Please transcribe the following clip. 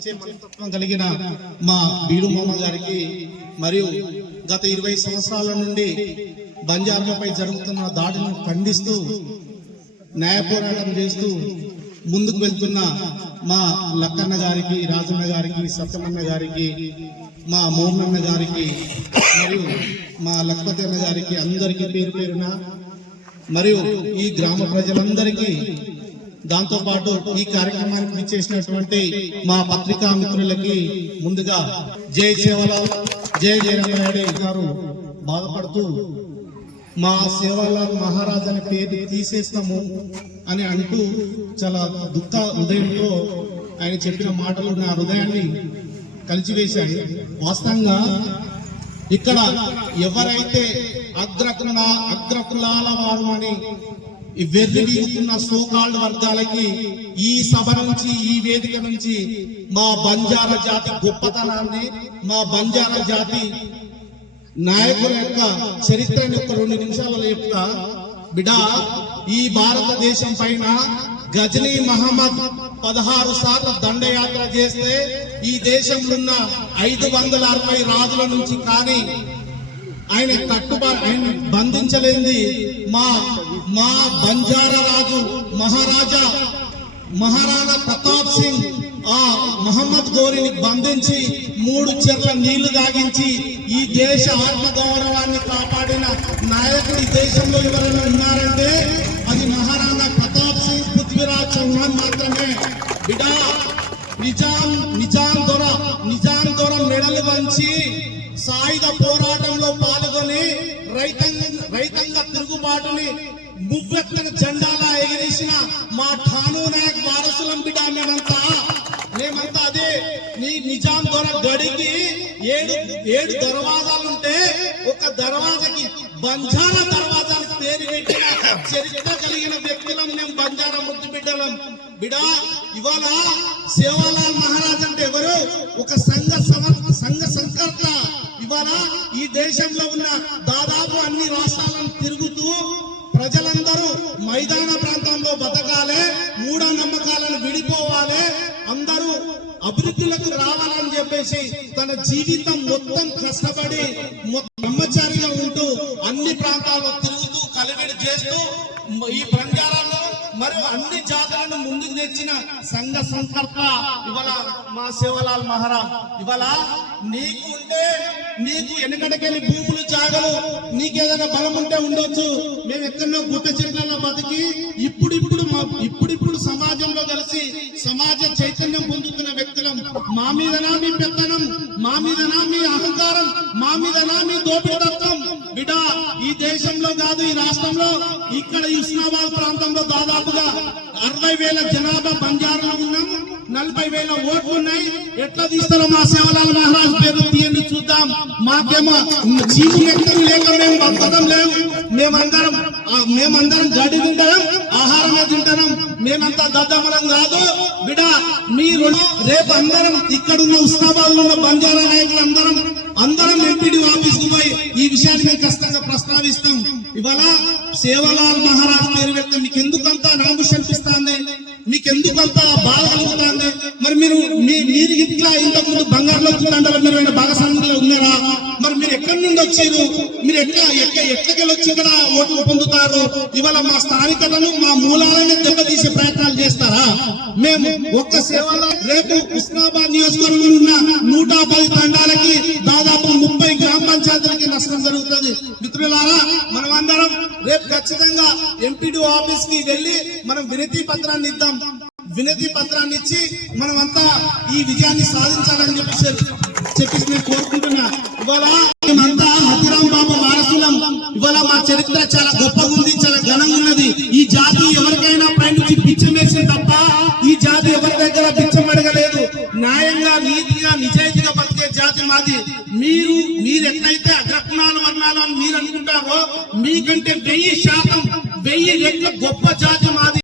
మనస్తత్వం కలిగిన మా బీడు మామ గారికి మరియు గత ఇరవై సంవత్సరాల నుండి బంజారాలపై జరుగుతున్న దాడులను ఖండిస్తూ న్యాయ పోరాటం చేస్తూ ముందుకు వెళ్తున్న మా లక్కన్న గారికి రాజన్న గారికి సత్యమన్న గారికి మా మోహనన్న గారికి మరియు మా లక్ష్మతన్న గారికి అందరికీ పేరు పేరున మరియు ఈ గ్రామ ప్రజలందరికీ దాంతో పాటు ఈ కార్యక్రమానికి ఇచ్చేసినటువంటి మా పత్రికా మిత్రులకి ముందుగా జై సేవల జై జయరామరెడ్డి గారు బాధపడుతూ మా సేవలాల్ మహారాజ్ అనే పేరు తీసేస్తాము అని అంటూ చాలా దుఃఖ హృదయంతో ఆయన చెప్పిన మాటలు నా హృదయాన్ని కలిచివేశాయి. వాస్తవంగా ఇక్కడ ఎవరైతే అగ్రకుల అగ్రకులాల వారు అని ఈ వెర్రిగీస్తున్న సోకాల్డ్ వర్గాలకి ఈ సభ నుంచి ఈ వేదిక నుంచి మా బంజారా జాతి గొప్పతనాన్ని మా బంజారా జాతి నాయకుల యొక్క చరిత్రని ఒక రెండు నిమిషాలలో చెప్తా. బిడా ఈ భారతదేశం పైన గజనీ మహమ్మద్ పదహారు సార్లు దండయాత్ర చేస్తే ఈ దేశంలో ఉన్న ఐదు వందల అరవై రాజుల నుంచి కానీ ఆయన కట్టుబా ఆయన బంధించలేంది. మా మా బంజారా రాజు మహారాజా మహారాణా ప్రతాప్ సింగ్ ఆ మహమ్మద్ గోరిని బంధించి మూడు చెర్ల నీళ్ళు తాగించి ఈ దేశ ఆత్మ గౌరవాన్ని కాపాడిన నాయకుడు ఈ దేశంలో ఎవరైనా ఉన్నారంటే అది మహారాణా ప్రతాప్ సింగ్ పృథ్వీరాజ్ చౌహాన్ మాత్రమే. బిడా నిజాం నిజాం దొర నిజాం దొర మెడలు వంచి సాయుధ పోరాటంలో పాల్గొని రైతంగ రైతంగ తిరుగుబాటుని మువ్వెత్తన జెండాలా ఎగిరేసిన మా ఠాను నాయక్ వారసులం బిడ్డ మేమంతా. మేమంతా అదే నీ నిజాం దొర గడికి ఏడు ఏడు దర్వాజాలు ఉంటే ఒక దర్వాజకి బంజారా దర్వాజాలు పేరు పెట్టిన చరిత్ర కలిగిన వ్యక్తులం మేము బంజారా ముద్దు బిడ్డలం. బిడా ఇవాళ సేవాలాల్ మహారాజ్ అంటే ఎవరు? ఒక సంఘ సమర్థ సంఘ సంకర్త ఇవాళ ఈ దేశంలో ఉన్న దాదాపు అన్ని రాష్ట్రాలను తిరుగుతూ ప్రజలందరూ మైదాన ప్రాంతంలో బతకాలి మూఢ నమ్మకాలను విడిపోవాలి అందరూ అభివృద్ధిలకు రావాలని చెప్పేసి తన జీవితం మొత్తం కష్టపడి బ్రహ్మచారిగా ఉంటూ అన్ని ప్రాంతాల్లో తిరుగుతూ కలివిడి చేస్తూ ఈ బంజారాల్లో మరి అన్ని జాతులను ముందుకు తెచ్చిన సంఘ సంకర్త ఇవాళ మా శివలాల్ మహారాజ్ ఇవాళ నీకు ఉంటే నీకు వెనకటికెళ్ళి భూములు జాగలు నీకేదైనా బలం ఉంటే ఉండొచ్చు. మేము ఎక్కడో గుట్ట చెట్లలో బతికి ఇప్పుడిప్పుడు మా ఇప్పుడిప్పుడు సమాజంలో కలిసి సమాజ చైతన్యం పొందుతున్న వ్యక్తులం. మా మీదనా మీ పెత్తనం మా మీదనా మీ అహంకారం మా మీదనా మీ దోపిడత్వం ఇట ఈ దేశంలో కాదు ఈ రాష్ట్రంలో ఇక్కడ ఇస్లామాబాద్ ప్రాంతంలో దాదాపుగా అరవై వేల జనాభా బంజారాలు ఉన్నాం. నలభై వేల ఓట్లు ఉన్నాయి. ఎట్లా తీస్తారో మా సేవలాల్ మహారాజ్ పేరు తీయండి చూద్దాం. మాకేమో చీపు ఎక్కడం లేక మేము బతకడం లేవు. మేమందరం మేమందరం గడి తింటాం ఆహారమే తింటాం. మేమంతా దద్దమలం కాదు. బిడా మీరు రేపు అందరం ఇక్కడున్న ఉస్నాబాద్లో ఉన్న బంజారా నాయకులు అందరం అందరం ఎంపీడీ ఆఫీస్కు పోయి ఈ విషయాన్ని మేము ఖచ్చితంగా ప్రస్తావిస్తాం. ఇవాళ సేవలాల్ మహారాజ్ పేరు వ్యక్తి మీకు ఎందుకంత నాముష అనిపిస్తుంది మీకు ఎందుకంత బాధ కలుగుతాంది? మరి మీరు మీ మీరు ఇట్లా ఇంతకు ముందు బంగారులో తండాలో మీరు భాగస్వామి ఉన్నారా? మరి మీరు ఎక్కడి నుండి వచ్చారు? మీరు ఎట్లా ఎక్క ఎక్కడికి వచ్చి ఇక్కడ ఓట్లు పొందుతారు. ఇవాళ మా స్థానికలను మా మూలాలను దెబ్బతీసే ప్రయత్నాలు చేస్తారా? మేము ఒక్క సేవలో రేపు ఉస్నాబాద్ నియోజకవర్గంలో ఉన్న నూట పది తండాలకి దాదాపు ముప్పై గ్రామ పంచాయతీలకి నష్టం జరుగుతుంది. మిత్రులారా మనం అందరం రేపు ఖచ్చితంగా ఎంపీడీ ఆఫీస్కి వెళ్ళి మనం వినతి పత్రాన్ని ఇద్దాం. వినతి పత్రాన్ని ఇచ్చి మనమంతా ఈ విజయాన్ని సాధించాలని చెప్పేసి చెప్పేసి నేను కోరుకుంటున్నా. ఇవాళ మేమంతా హతిరాం బాబు వారసులం. ఇవాళ మా చరిత్ర చాలా గొప్పగా ఉంది చాలా ఘనంగా ఉన్నది. ఈ జాతి ఎవరికైనా పై నుంచి పిచ్చం వేసింది తప్ప ఈ జాతి ఎవరి దగ్గర పిచ్చం అడగలేదు. న్యాయంగా నీతిగా నిజాయితీగా బతికే జాతి మాది. మీరు మీరు ఎట్లయితే అగ్రకుణాల వర్ణాలు అని మీరు అనుకుంటారో మీకంటే వెయ్యి శాతం వెయ్యి రెట్ల గొప్ప జాతి మాది.